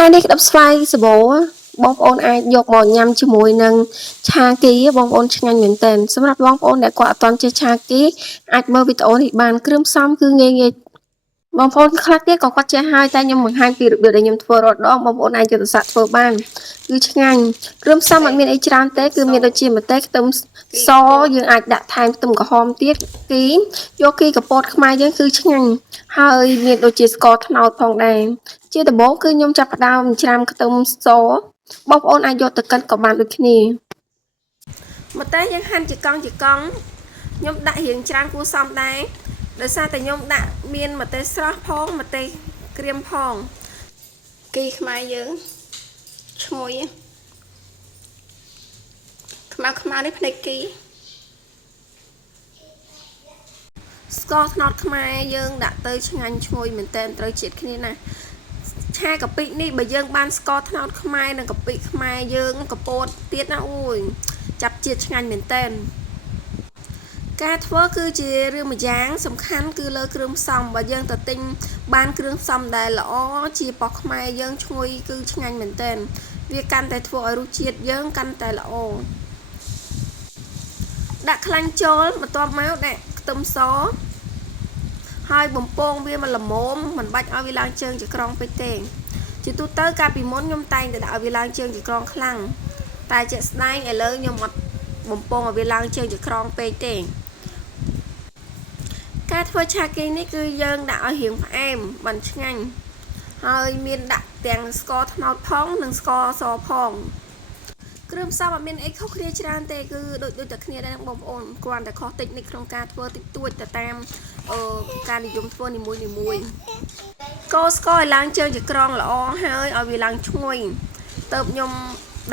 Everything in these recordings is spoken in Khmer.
ថ្ងៃនេះក្តាប់ស្វាយសាបូបងប្អូនអាចយកមកញ៉ាំជាមួយនឹងឆាគីបងប្អូនឆ្ងាញ់មែនទែនសម្រាប់បងប្អូនដែលគាត់អត់ទាន់ចេះឆាគីអាចមើលវីដេអូនេះបានគ្រឿងផ្សំគឺងាយបងប្អូនខ្លះទៀតក៏គាត់ចេះហើយតែខ្ញុំបង្ហាញពីរបៀបដែលខ្ញុំធ្វើរាល់ដងបងប្អូនអាចយកទៅសាកធ្វើបានគឺឆ្ងាញ់គ្រឿងផ្សំអត់មានអីច្រើនទេគឺមានដូចជាម្ទេសខ្ទឹមសយើងអាចដាក់ថែមខ្ទឹមក្រហមទៀតគីយកគីកពតខ្មែរយើងគឺឆ្ងាញ់ហើយមានដូចជាស្ករត្នោតផងដែរជាដំបូងគឺខ្ញុំចាប់ផ្ដើមច្រាំខ្ទឹមសបងប្អូនអាចយកទៅកិនក៏បានដូចគ្នាម្ទេសយើងហាន់ជាកង់ខ្ញុំដាក់រៀងច្រើនគួរសមដែរដោយសារតែខ្ញុំដាក់មានម្ទេសស្រស់ផងម្ទេសក្រៀមផងគីខ្មែរយើងឈ្ងុយខ្មៅនេះភ្នែកគីស្ករត្នោតខ្មែរយើងដាក់ទៅឆ្ងាញ់ឈ្ងុយមែនតើត្រូវជាតិគ្នាណាឆាកាពិនេះបើយើងបានស្ករត្នោតខ្មែរនិងកាពិខ្មែរយើងកពតទៀតណាអូយចាប់ជាតិឆ្ងាញ់មែនតើការធ្វើគឺជារឿងមួយយ៉ាងសំខាន់គឺលើគ្រឿងផ្សំបើយើងទៅទិញបានគ្រឿងផ្សំដែលល្អជាប៉ោះខ្មែរយើងឈ្ងុយគឺឆ្ងាញ់មែនទែនវាកាន់តែធ្វើឲ្យរសជាតិយើងកាន់តែល្អដាក់ខ្លាញ់ចូលបន្ទាប់មកដាក់ខ្ទឹមសហើយបំពងវាមកល្មមមិនបាច់ឲ្យវាឡើងជើងជាក្រងពេកទេជាទូទៅកាលពីមុនខ្ញុំតែងតែដាក់ឲ្យវាឡើងជើងជាក្រងខ្លាំងតែជាក់ស្ដែងឥឡូវខ្ញុំអត់បំពងឲ្យវាឡើងជើងជាក្រងពេកទេការធ្វើឆាគីនេះគឺយើងដាក់ឲ្យរៀងផ្អែមបានឆ្ងាញ់ហើយមានដាក់ទាំងស្ករត្នោតផងនិងស្ករសផងគ្រឿងផ្សំអត់មានអីខុសគ្នាច្រើនទេគឺដូចតែគ្នាដែរបងប្អូនគ្រាន់តែខុសតិចនិចក្នុងការធ្វើតិចតួចទៅតាមការនិយមធ្វើនីមួយកូរស្ករឲ្យឡើងជើងជាក្រងល្អហើយឲ្យវាឡើងឈ្ងុយទៅខ្ញុំ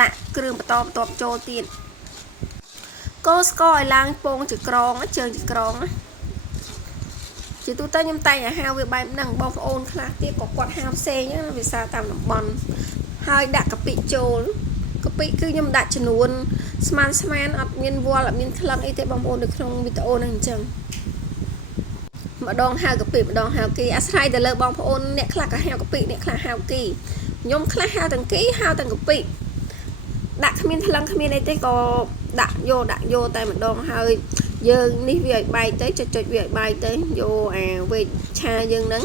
ដាក់គ្រឿងបន្តបន្ទាប់ចូលទៀតកូរស្ករឲ្យឡើងពងជាក្រងជើងជាក្រងជាទូទៅខ្ញុំតែងឲ្យហាវវាបែបហ្នឹងបងប្អូនខ្លះទៀតក៏គាត់ហាវផ្សេងណាវាសារតាមតំបន់ហើយដាក់កាពិចូលកាពិគឺខ្ញុំដាក់ចំនួនស្មានអត់មានវល់អត់មានក្លិនអីទេបងប្អូននៅក្នុងវីដេអូហ្នឹងអញ្ចឹងម្ដងហាវកាពិម្ដងហាវគីអាស្រ័យទៅលើបងប្អូនអ្នកខ្លះក៏ហាវកាពិអ្នកខ្លះហាវគីខ្ញុំខ្លះហាវទាំងគីហាវទាំងកាពិដាក់គ្មានថ្លឹងគ្មានអីទេក៏ដាក់យកតែម្ដងហើយយើងនេះវាឲ្យបែកទៅចុចវាឲ្យបែកទៅយកអាវេចឆាយើងហ្នឹង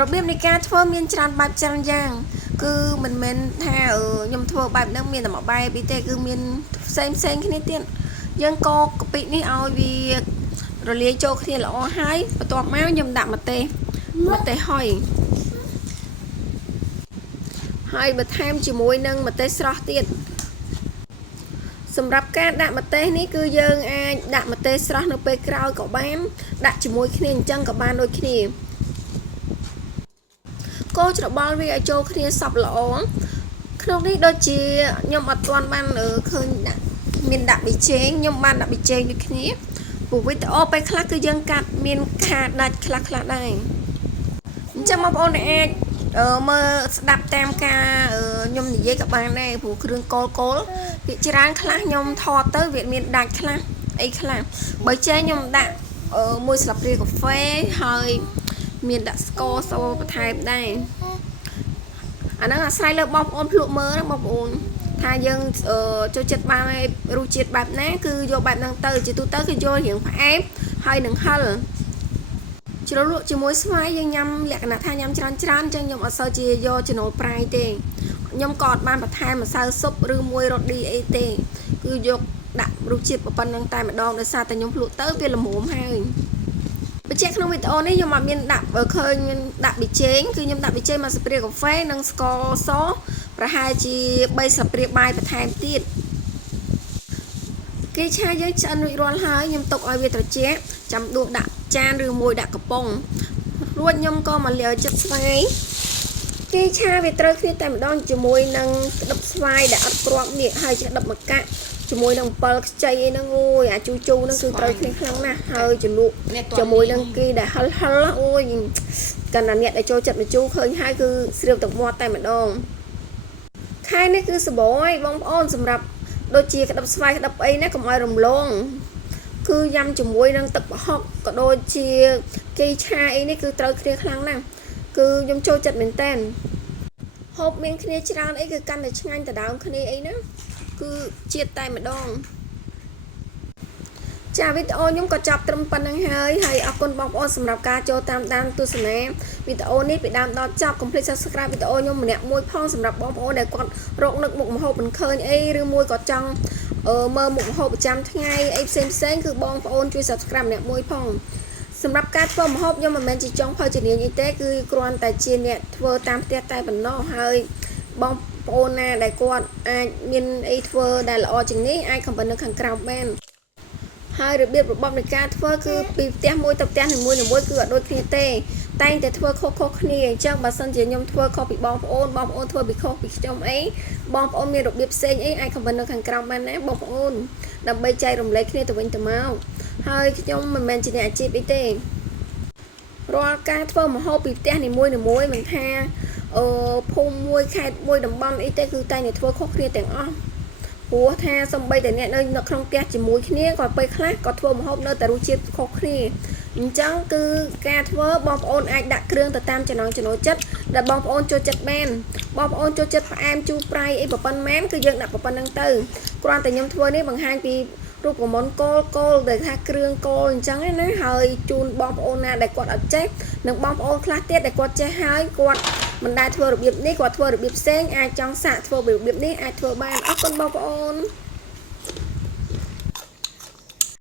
របៀបនៃការធ្វើមានច្រើនបែបច្រើនយ៉ាងគឺមិនមែនថាខ្ញុំធ្វើបែបហ្នឹងមានតែមួយបែបទេគឺមានផ្សេងគ្នាទៀតយើងកូរកាពិនេះឲ្យវារលាយចូលគ្នាល្អហើយបន្ទាប់មកខ្ញុំដាក់ម្ទេសហើយបន្ថែមជាមួយនឹងម្ទេសស្រស់ទៀតសម្រាប់ការដាក់ម្ទេសនេះគឺយើងអាចដាក់ម្ទេសស្រស់នៅពេលក្រោយក៏បានដាក់ជាមួយគ្នាអញ្ចឹងក៏បានដូចគ្នាកូរច្របល់វាឲ្យចូលគ្នាសព្វល្អក្នុងនេះដូចជាខ្ញុំអត់ទាន់បានឃើញមានដាក់ប៊ីចេងខ្ញុំបានដាក់ប៊ីចេងដូចគ្នាព្រោះវីដេអូពេលខ្លះគឺយើងកាត់មានខាដាច់ខ្លះដែរអញ្ចឹងបងប្អូនអាចមើលស្ដាប់តាមការខ្ញុំនិយាយក៏បានដែរព្រោះគ្រឿងកូលវាច្រើនខ្លះខ្ញុំថតទៅវាមានដាច់ខ្លះអីខ្លះបើចេះខ្ញុំដាក់មួយស្លាបព្រាកាហ្វេហើយមានដាក់ស្ករសបន្ថែមដែរអាហ្នឹងអាស្រ័យលើបងប្អូនភ្លក់មើលណាបងប្អូនថាយើងចូលចិត្តបានរសជាតិបែបណាគឺយកបែបហ្នឹងទៅជាទូទៅគឺយករៀងផ្អែមហើយនឹងហឹរជ្រលក់ជាមួយស្វាយយើងញ៉ាំលក្ខណៈថាញ៉ាំច្រើនអញ្ចឹងខ្ញុំអត់សូវជាយកចំណូលប្រៃទេខ្ញុំក៏អត់បានបន្ថែមម្សៅស៊ុបឬមួយរ៉ូឌីអីទេគឺយកដាក់រសជាតិប៉ុណ្្នឹងតែម្ដងដោយសារតែខ្ញុំភ្លក់ទៅវាល្មមហើយបញ្ជាក់ក្នុងវីដេអូនេះខ្ញុំអត់មានដាក់ឃើញមានដាក់ប៊ីចេងគឺខ្ញុំដាក់ប៊ីចេងមួយស្លាបព្រាកាហ្វេនិងស្ករសប្រហែលជា3ស្លាបព្រាបាយបន្ថែមទៀតគេឆាយើងឆ្អិនរួចរាល់ហើយខ្ញុំទុកឲ្យវាត្រជាក់ចាំដួសដាក់ចានឬមួយដាក់កំប៉ុងរួចខ្ញុំក៏មកលាយចិត្តស្វាយគេឆាវាត្រូវគ្នាតែម្ដងជាមួយនឹងក្តិបស្វាយដែលអត់គ្រាប់នេះហើយក្តិបម្កាក់ជាមួយនឹងអំបិលខ្ចីអីហ្នឹងអូយអាជូហ្នឹងគឺត្រូវគ្នាខ្លាំងណាស់ហើយជ្រលក់ជាមួយនឹងគេដែលហិលអូយកណ្ដាអ្នកដែលចូលចិត្តម្ជូរឃើញហើយគឺស្រៀបទឹកមាត់តែម្ដងខែនេះគឺសបោហើយបងប្អូនសម្រាប់ដូចជាក្តិបស្វាយក្តិបអីណាកុំឲ្យរំលងគឺញ៉ាំជាមួយនឹងទឹកប្រហុកក៏ដូចជាគេឆាអីនេះគឺត្រូវគ្នាខ្លាំងណាស់គឺខ្ញុំចូលចិត្តមែនតើ ហូបមានគ្នាច្រើនអីគឺកាន់តែឆ្ងាញ់ដដើមគ្នាអីណាគឺជាតិតែម្ដងចាវីដេអូខ្ញុំក៏ចាប់ត្រឹមប៉ុណ្្នឹងហើយអរគុណបងប្អូនសម្រាប់ការចូលតាមដានទស្សនាវីដេអូនេះពីដើមដល់ចប់ complete subscribe វីដេអូខ្ញុំម្នាក់មួយផងសម្រាប់បងប្អូនដែលគាត់រកនឹកមុខម្ហូបមិនឃើញអីឬមួយក៏ចង់មើលមុខម្ហូបប្រចាំថ្ងៃអីផ្សេងគឺបងប្អូនជួយ subscribe ម្នាក់មួយផងសម្រាប់ការធ្វើម្ហូបខ្ញុំមិនមែនជាចង់ភៅជំនាញអីទេគឺគ្រាន់តែជាអ្នកធ្វើតាមផ្ទះតែប៉ុណ្ណោះហើយបងប្អូនណាដែលគាត់អាចមានអីធ្វើដែលល្អជាងនេះអាចខមមិននៅខាងក្រោមបានហើយរបៀបរបបនៃការធ្វើគឺពីផ្ទះមួយទៅផ្ទះនីមួយគឺអត់ដូចគ្នាទេតែងតែធ្វើខុសគ្នាអញ្ចឹងបើសិនជាខ្ញុំធ្វើខុសពីបងប្អូនធ្វើពីខុសពីខ្ញុំអីបងប្អូនមានរបៀបផ្សេងអីអាចខមមិននៅខាងក្រោមបានណាបងប្អូនដើម្បីចែករំលែកគ្នាទៅវិញទៅមកហើយខ្ញុំមិនមែនជាអ្នកអាជីពអីទេរាល់ការធ្វើម្ហូបពីផ្ទះនីមួយមិនថាភូមិមួយខេត្តមួយតំបន់អីទេគឺតែងតែធ្វើខុសគ្នាទាំងអស់ព្រោះថាសំបីតែអ្នកនៅក្នុងផ្ទះជាមួយគ្នាក៏ពេលខ្លះក៏ធ្វើម្ហូបនៅតែរសជាតិខុសគ្នាអញ្ចឹងគឺការធ្វើបងប្អូនអាចដាក់គ្រឿងទៅតាមចំណង់ចំណូលចិត្តដែលបងប្អូនចូលចិត្តបានបងប្អូនចូលចិត្តផ្អែមជូរប្រៃអីប៉ុណ្ណឹងគឺយើងដាក់ប៉ុណ្ណឹងទៅគ្រាន់តែខ្ញុំធ្វើនេះបង្ហាញពីរូបមន្តគោលដែលថាគ្រឿងគោលអញ្ចឹងណាហើយជូនបងប្អូនណាដែលគាត់អត់ចេះនិងបងប្អូនខ្លះទៀតដែលគាត់ចេះហើយគាត់មិនដែលធ្វើរបៀបនេះគាត់ធ្វើរបៀបផ្សេងអាចចង់សាកធ្វើរបៀបនេះអាចធ្វើបានអរគុណបងប្អូន